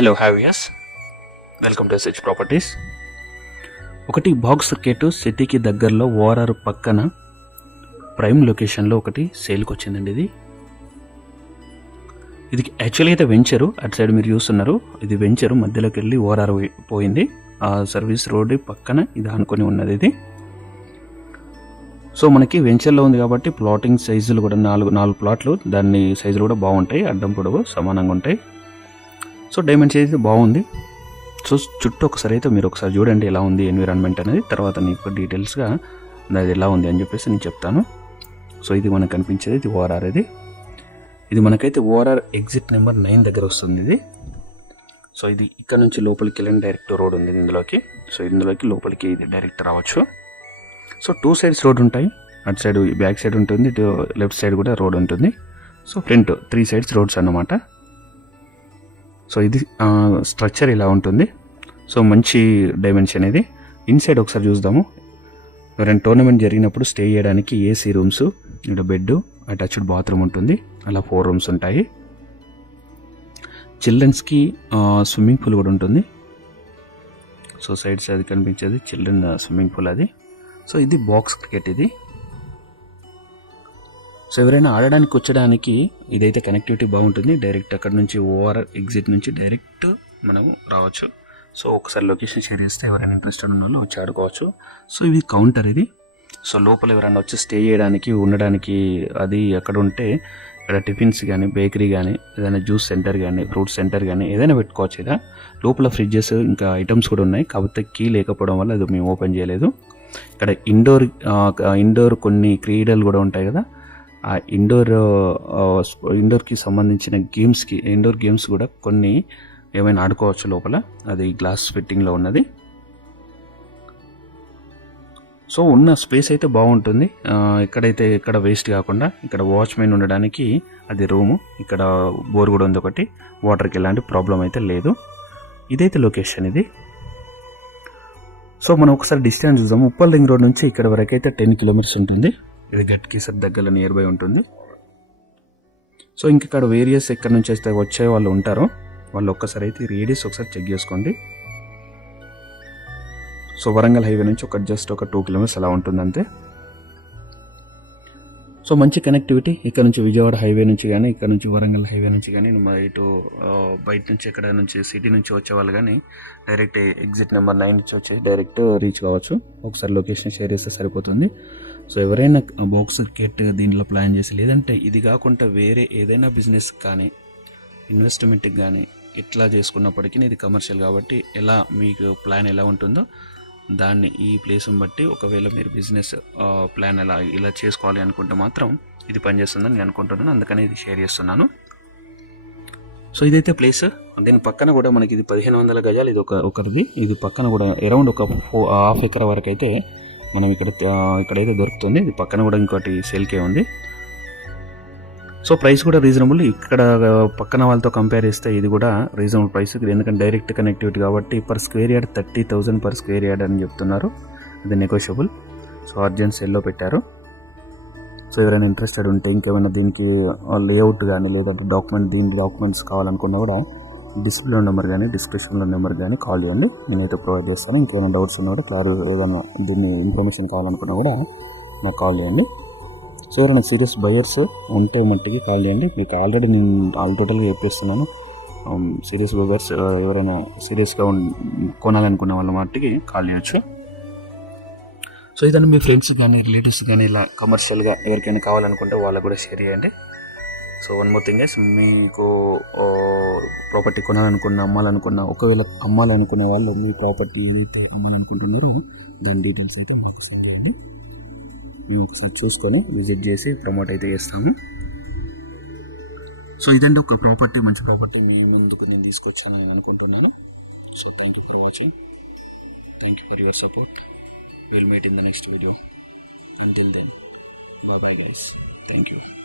Hello హ్యావియస్ welcome to SH properties ఒకటి box సర్కేట్ సిటీకి దగ్గరలో ఓఆర్ఆర్ పక్కన ప్రైమ్ లొకేషన్లో ఒకటి సేల్కి వచ్చిందండి ఇది. ఇది యాక్చువల్గా అయితే వెంచరు అటు సైడ్ మీరు చూస్తున్నారు. ఇది వెంచరు మధ్యలోకి వెళ్ళి ఓఆర్ఆర్ పోయింది. ఆ సర్వీస్ రోడ్ పక్కన ఇది అనుకొని ఉన్నది ఇది. సో మనకి వెంచర్లో ఉంది కాబట్టి ప్లాటింగ్ సైజులు కూడా నాలుగు నాలుగు ప్లాట్లు దాన్ని సైజులు కూడా బాగుంటాయి అడ్డం పొడవు సమానంగా ఉంటాయి. సో డైమండ్స్ అయితే బాగుంది. సో చుట్టూ ఒకసారి అయితే మీరు ఒకసారి చూడండి ఎలా ఉంది ఎన్విరాన్మెంట్ అనేది. తర్వాత నీకు డీటెయిల్స్గా అది ఎలా ఉంది అని చెప్పేసి నేను చెప్తాను. సో ఇది మనకు కనిపించేది ఇది ఓఆర్ఆర్ ఇది. ఇది మనకైతే ఓఆర్ఆర్ ఎగ్జిట్ నెంబర్ నైన్ దగ్గర వస్తుంది ఇది. సో ఇది ఇక్కడ నుంచి లోపలికి వెళ్ళిన డైరెక్ట్ రోడ్ ఉంది ఇందులోకి. సో ఇందులోకి లోపలికి ఇది డైరెక్ట్ రావచ్చు. సో టూ సైడ్స్ రోడ్ ఉంటాయి. అటు సైడ్ బ్యాక్ సైడ్ ఉంటుంది ఇటు లెఫ్ట్ సైడ్ కూడా రోడ్ ఉంటుంది. So front three sides roads అన్నమాట. సో ఇది స్ట్రక్చర్ ఇలా ఉంటుంది. సో మంచి డైమెన్షన్ ఇది. ఇన్సైడ్ ఒకసారి చూద్దాము. ఎవరైనా టోర్నమెంట్ జరిగినప్పుడు స్టే చేయడానికి ఏసీ రూమ్స్ ఇక్కడ బెడ్ అటాచ్డ్ బాత్రూమ్ ఉంటుంది. అలా ఫోర్ రూమ్స్ ఉంటాయి. చిల్డ్రన్స్కి స్విమ్మింగ్ పూల్ కూడా ఉంటుంది. సో సైడ్స్ అది కనిపించేది చిల్డ్రన్ స్విమ్మింగ్ పూల్ అది. సో ఇది బాక్స్ క్రికెట్ ఇది. సో ఎవరైనా ఆడడానికి వచ్చడానికి ఇదైతే కనెక్టివిటీ బాగుంటుంది. డైరెక్ట్ అక్కడ నుంచి ఓఆర్ ఎగ్జిట్ నుంచి డైరెక్ట్ మనము రావచ్చు. సో ఒకసారి లొకేషన్ షేర్ చేస్తే ఎవరైనా ఇంట్రెస్టెడ్ ఉన్న వాళ్ళు వచ్చి ఆడుకోవచ్చు. సో ఇది కౌంటర్ ఇది. సో లోపల ఎవరైనా వచ్చి స్టే చేయడానికి ఉండడానికి అది అక్కడ ఉంటే ఇక్కడ టిఫిన్స్ కానీ బేకరీ కానీ ఏదైనా జ్యూస్ సెంటర్ కానీ ఫ్రూట్ సెంటర్ కానీ ఏదైనా పెట్టుకోవచ్చు ఇలా లోపల ఫ్రిడ్జెస్ ఇంకా ఐటమ్స్ కూడా ఉన్నాయి. కాకపోతే కీ లేకపోవడం వల్ల అది మేము ఓపెన్ చేయలేదు. ఇక్కడ ఇండోర్ ఇండోర్ కొన్ని క్రీడలు కూడా ఉంటాయి కదా. ఆ ఇండోర్ ఇండోర్కి సంబంధించిన గేమ్స్కి ఇండోర్ గేమ్స్ కూడా కొన్ని ఏమైనా ఆడుకోవచ్చు లోపల. అది గ్లాస్ ఫిట్టింగ్లో ఉన్నది. సో ఉన్న స్పేస్ అయితే బాగుంటుంది. ఆ, ఇక్కడైతే ఇక్కడ వేస్ట్ కాకుండా ఇక్కడ వాచ్మెన్ ఉండడానికి అది రూము. ఇక్కడ బోర్ కూడా ఉంది ఒకటి. వాటర్కి ఎలాంటి ప్రాబ్లం అయితే లేదు. ఇదైతే లొకేషన్ ఇది. సో మనం ఒకసారి డిస్టెన్స్ చూద్దాం. ఉప్పల్ రింగ్ రోడ్ నుంచి ఇక్కడ వరకు అయితే టెన్ కిలోమీటర్స్ ఉంటుంది. ఇది గట్ కేసర్ దగ్గరలో నియర్ బై ఉంటుంది. సో ఇంక ఇక్కడ వేరియస్ ఎక్కడి నుంచి అయితే వచ్చే వాళ్ళు ఉంటారో వాళ్ళు ఒక్కసారి అయితే రేడియస్ ఒకసారి చెక్ చేసుకోండి. సో వరంగల్ హైవే నుంచి ఒక జస్ట్ ఒక టూ కిలోమీటర్స్ అలా ఉంటుంది అంతే సో మంచి కనెక్టివిటీ ఇక్కడ నుంచి విజయవాడ హైవే నుంచి కానీ ఇక్కడ నుంచి వరంగల్ హైవే నుంచి కానీ ఇటు బయట నుంచి ఎక్కడ నుంచి సిటీ నుంచి వచ్చే వాళ్ళు కానీ డైరెక్ట్ ఎగ్జిట్ నెంబర్ నైన్ నుంచి వచ్చి డైరెక్ట్ రీచ్ కావచ్చు. ఒకసారి లొకేషన్ షేర్ చేస్తే సరిపోతుంది. సో ఎవరైనా బాక్స్ కెట్ దీంట్లో ప్లాన్ చేసి లేదంటే ఇది కాకుండా వేరే ఏదైనా బిజినెస్ కానీ ఇన్వెస్ట్మెంట్కి కానీ ఇట్లా చేసుకున్నప్పటికీ ఇది కమర్షియల్ కాబట్టి ఎలా మీకు ప్లాన్ ఎలా ఉంటుందో దాన్ని ఈ ప్లేస్ని బట్టి ఒకవేళ మీరు బిజినెస్ ప్లాన్ ఎలా ఇలా చేసుకోవాలి అనుకుంటే మాత్రం ఇది పనిచేస్తుందని నేను అనుకుంటున్నాను. అందుకని ఇది షేర్ చేస్తున్నాను. సో ఇదైతే ప్లేస్. దీని పక్కన కూడా మనకి ఇది పదిహేను వందల గజాలు ఇది ఒక ఒకరిది. ఇది పక్కన కూడా అరౌండ్ ఒక ఫో హాఫ్ ఎకర్ వరకు అయితే మనం ఇక్కడ ఇక్కడైతే దొరుకుతుంది. ఇది పక్కన కూడా ఇంకోటి సేల్కే ఉంది. సో ప్రైస్ కూడా రీజనబుల్. ఇక్కడ పక్కన వాళ్ళతో కంపేర్ చేస్తే ఇది కూడా రీజనబుల్ ప్రైస్. ఎందుకంటే డైరెక్ట్ కనెక్టివిటీ కాబట్టి per square yard thirty thousand per square yard అని చెప్తున్నారు. అది నెగోషియబుల్. సో అర్జెంట్ సెల్లో పెట్టారు. సో ఎవరైనా ఇంట్రెస్టెడ్ ఉంటే ఇంకేమైనా దీనికి లేఅవుట్ కానీ లేదంటే డాక్యుమెంట్ దీని డాక్యుమెంట్స్ కావాలనుకున్నా కూడా డిస్ప్లేలో నెంబర్ కానీ డిస్క్రిప్షన్లో నెంబర్ కానీ కాల్ చేయండి. నేనైతే ప్రొవైడ్ చేస్తాను. ఇంకేమైనా డౌట్స్ ఉన్నా కూడా క్లారి ఏదైనా దీన్ని ఇన్ఫర్మేషన్ కావాలనుకున్నా కూడా నాకు కాల్ చేయండి. సో ఎవరైనా సీరియస్ బయర్స్ ఉంటే మట్టికి కాల్ చేయండి. మీకు ఆల్రెడీ నేను ఆల్ టోటల్గా చెప్పేస్తున్నాను. Um, సీరియస్ బయర్స్ uh, ఎవరైనా సీరియస్గా కొనాలనుకున్న వాళ్ళ మట్టికి కాల్ చేయొచ్చు. సో ఇదని మీ ఫ్రెండ్స్ కానీ రిలేటివ్స్ కానీ ఇలా కమర్షియల్గా ఎవరికైనా కావాలనుకుంటే వాళ్ళకు కూడా షేర్ చేయండి. So one more thing is మీకు uh, ప్రాపర్టీ కొనాలనుకున్న అమ్మాలనుకున్న ఒకవేళ అమ్మాలనుకునే వాళ్ళు మీ ప్రాపర్టీ ఏదైతే అమ్మాలనుకుంటున్నారో దాని డీటెయిల్స్ అయితే మాకు సెండ్ చేయండి. మేము ఒకసారి చూసుకొని విజిట్ చేసి ప్రమోట్ అయితే చేస్తాము. సో ఇదంటే ఒక ప్రాపర్టీ మంచి ప్రాపర్టీ మీ ముందుకు నేను తీసుకొచ్చానని నేను అనుకుంటున్నాను. So thank you for watching thank you for your support will meet in the next video until then bye bye guys thank you